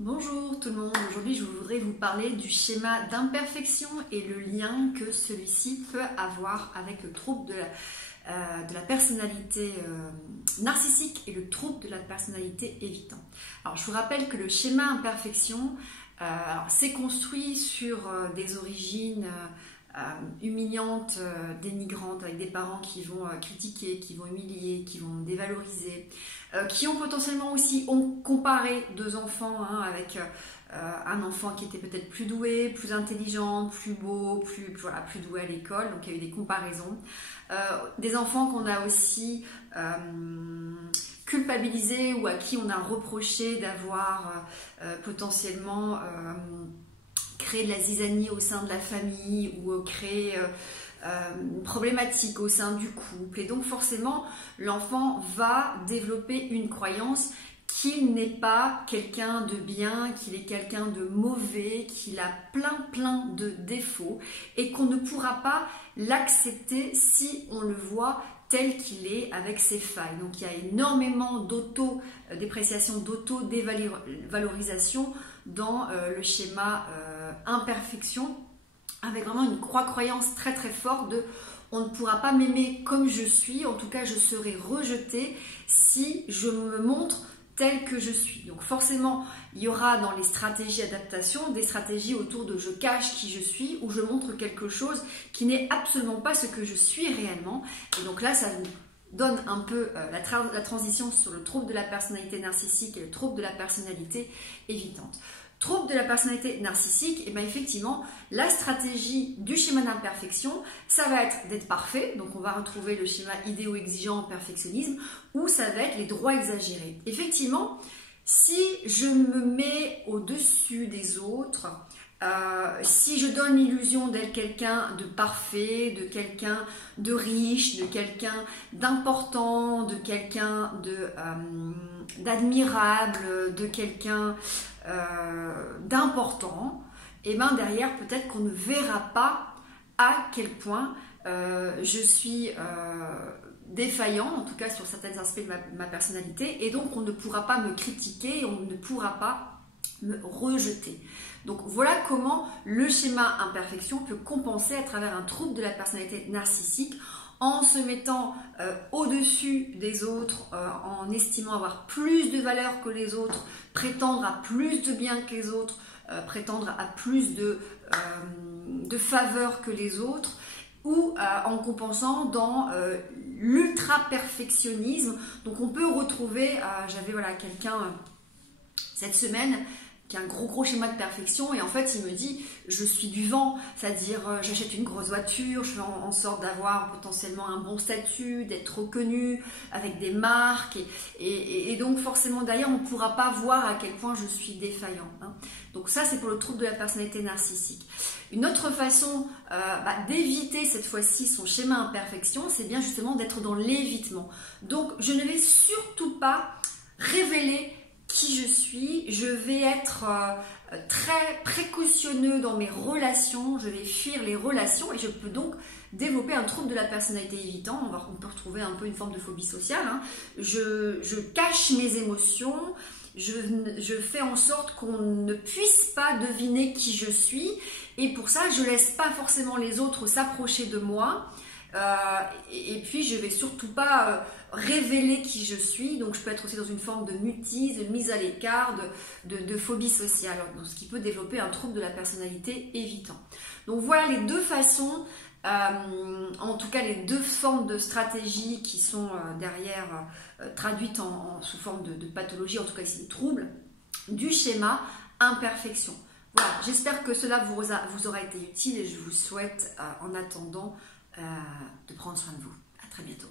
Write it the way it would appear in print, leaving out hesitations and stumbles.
Bonjour tout le monde, aujourd'hui je voudrais vous parler du schéma d'imperfection et le lien que celui-ci peut avoir avec le trouble de la personnalité narcissique et le trouble de la personnalité évitant. Alors je vous rappelle que le schéma imperfection s'est construit sur des origines humiliantes, dénigrantes, avec des parents qui vont critiquer, qui vont humilier, qui vont dévaloriser, qui ont potentiellement aussi comparé deux enfants avec un enfant qui était peut-être plus doué, plus intelligent, plus beau, plus doué à l'école, donc il y a eu des comparaisons. Des enfants qu'on a aussi culpabilisés ou à qui on a reproché d'avoir potentiellement créé de la zizanie au sein de la famille ou créé une problématique au sein du couple. Et donc forcément, l'enfant va développer une croyance qu'il n'est pas quelqu'un de bien, qu'il est quelqu'un de mauvais, qu'il a plein de défauts et qu'on ne pourra pas l'accepter si on le voit tel qu'il est avec ses failles. Donc il y a énormément d'auto-dépréciation, d'auto-dévalorisation dans le schéma imperfection, avec vraiment une croyance très forte de on ne pourra pas m'aimer comme je suis, en tout cas je serai rejetée si je me montre tel que je suis. Donc forcément, il y aura dans les stratégies d'adaptation des stratégies autour de je cache qui je suis ou je montre quelque chose qui n'est absolument pas ce que je suis réellement. Et donc là, ça vous donne un peu la transition sur le trouble de la personnalité narcissique et le trouble de la personnalité évitante. Trouble de la personnalité narcissique, et bien effectivement, la stratégie du schéma d'imperfection, ça va être d'être parfait, donc on va retrouver le schéma idéo-exigeant, perfectionnisme, ou ça va être les droits exagérés. Effectivement, si je me mets au-dessus des autres, si je donne l'illusion d'être quelqu'un de parfait, de quelqu'un de riche, de quelqu'un d'important, de quelqu'un d'admirable, de quelqu'un d'important, et bien derrière peut-être qu'on ne verra pas à quel point je suis défaillant, en tout cas sur certains aspects de ma personnalité, et donc on ne pourra pas me critiquer et on ne pourra pas me rejeter. Donc voilà comment le schéma imperfection peut compenser à travers un trouble de la personnalité narcissique en se mettant au-dessus des autres, en estimant avoir plus de valeur que les autres, prétendre à plus de bien que les autres, prétendre à plus de faveur que les autres, ou en compensant dans l'ultra-perfectionnisme. Donc on peut retrouver, j'avais quelqu'un cette semaine qui a un gros schéma de perfection, et en fait il me dit je suis du vent, c'est-à-dire j'achète une grosse voiture, je fais en sorte d'avoir potentiellement un bon statut, d'être reconnu avec des marques, et donc forcément derrière on ne pourra pas voir à quel point je suis défaillant. Donc ça c'est pour le trouble de la personnalité narcissique. Une autre façon d'éviter cette fois-ci son schéma imperfection, c'est bien justement d'être dans l'évitement. Donc je ne vais surtout pas révéler qui je suis, je vais être très précautionneux dans mes relations, je vais fuir les relations et je peux donc développer un trouble de la personnalité évitant. On peut retrouver un peu une forme de phobie sociale. Je cache mes émotions, je fais en sorte qu'on ne puisse pas deviner qui je suis, et pour ça je laisse pas forcément les autres s'approcher de moi. Et puis je vais surtout pas révéler qui je suis, donc je peux être aussi dans une forme de mutise, de mise à l'écart, de phobie sociale, donc ce qui peut développer un trouble de la personnalité évitant. Donc voilà les deux façons, en tout cas les deux formes de stratégies qui sont derrière traduites sous forme de pathologie, en tout cas ici des troubles, du schéma imperfection. Voilà, j'espère que cela vous aura été utile et je vous souhaite en attendant de prendre soin de vous. À très bientôt.